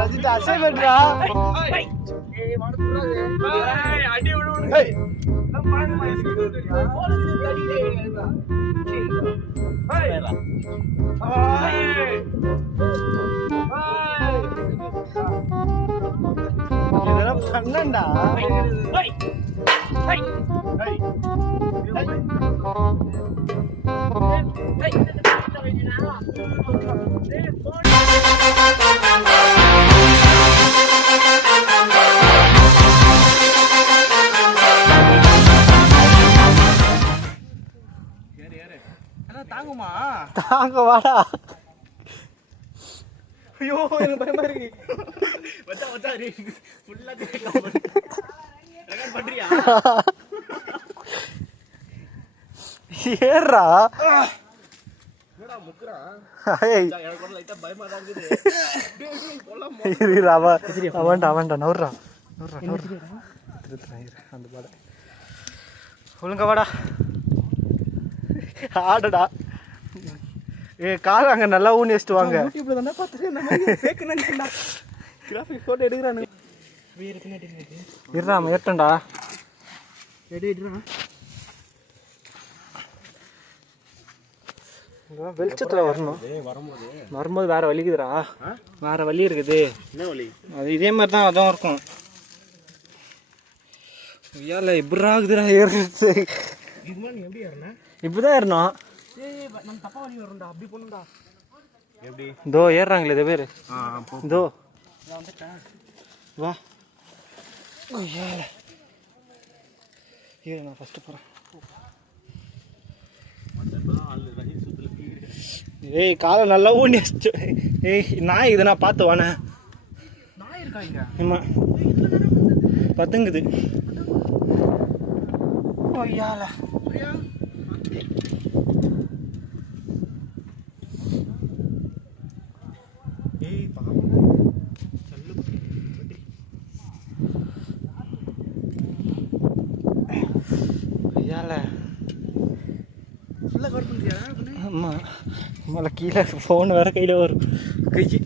ரஞ்சித் அசைன்மெண்ட்ரா. அடி விடு. இதெல்லாம் பண்ணண்டா. தாங்குமா? தாங்க வாடா. ஐயோ எனக்கு பயமா இருக்கு. வச்சா வச்சா ஃபுல்லா ரெக்கார்ட் பண்றியா? ஏறா. என்னடா முக்குறா? ஏய் எனக்கு லைட்டா பயமா தான் இருக்குது. டேய் டேய் போலாம். இருடா அவன்டா நவுறா. திருத்துறா இரு அந்த பாட. ஒழுங்கா வாடா. ஆடடா. கால் அங்கே நல்லா ஊனி வச்சுட்டு வாங்க. யூடியூப்ல தானே பார்த்துட்டு இந்த மாதிரி ஃபேக் நினைச்சேன்டா. கிராஃபிக் ஃபோட்டோ எடுக்கிறானு. இருடா ஏட்டண்டா. எடுடா. வெளிச்சத்தில் வரணும். வரும்போது வேற வலிக்குதுடா. வேற வலி இருக்குது. என்ன வலி? அது இதே மாதிரி தான் அதான் இருக்கும். ஐயால இப்படி ஆகுதுடா ஏறுறது. எப்படி ஏறினா இப்படிதான் ஏறணும். நம்ம தப்பா வழி வரும்டா. அப்படி போகணும்டா. எப்படி இதோ ஏறுறாங்களே இது பேர். இதோ வா. நான் ஃபஸ்ட்டு போகிறேன். ஏய் காலை நல்லா ஊனி வச்சு. ஏய் நாய் இது நான் பார்த்து வானே. நாய் இருக்கா இங்க? ஆமாம் பத்துங்குது. ஐயால ஆமாம் மேலே கீழே ஃபோன் வேறு கையில் வரும். கைச்சி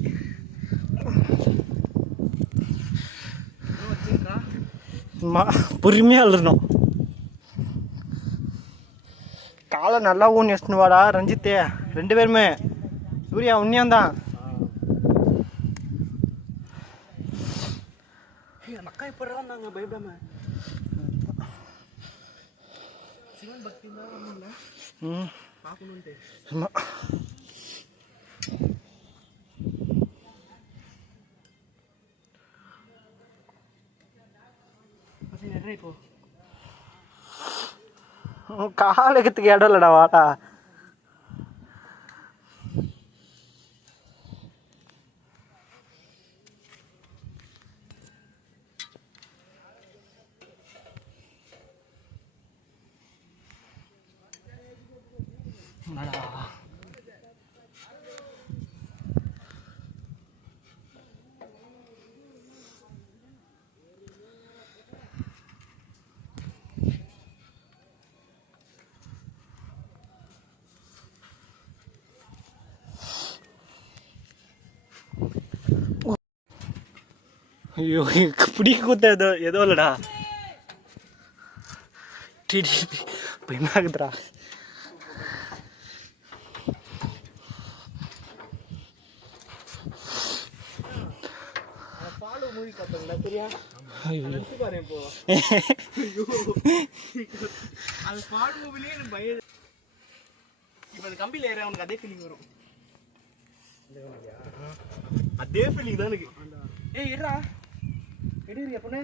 பொறுமையாக அழுறணும். காலை நல்லா ஊனி வச்சுன்னு வாடா ரஞ்சித்தே. 2 பேருமே. சூர்யா உன்னியாந்தான். அக்கா எப்படி வந்தாங்க பயப்படாம. சிவன் பக்தி தான் வரணும்ல. பார்க்கணுன்ட்டு. ஆமாம் இப்போ காலகத்துக்கு இடம் இல்லடா வாடா. ஐயோ பிடிக்க கூத்த ஏதோ இல்லடா. பயமாகுதுடா. கம்பியில ஏற அவனுக்கு அதே ஃபீலிங் வரும். அதே ஃபீலிங் தான் எனக்கு. ஏய் இருடா எடுறியா பொண்ணே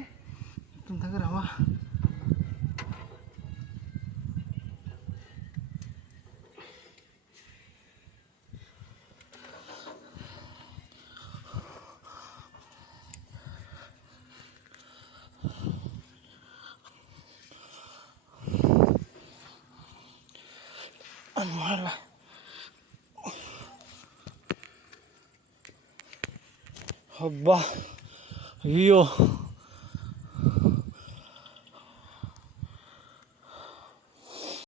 தங்கறாவா. அம்மாடா அப்பா ஐயோ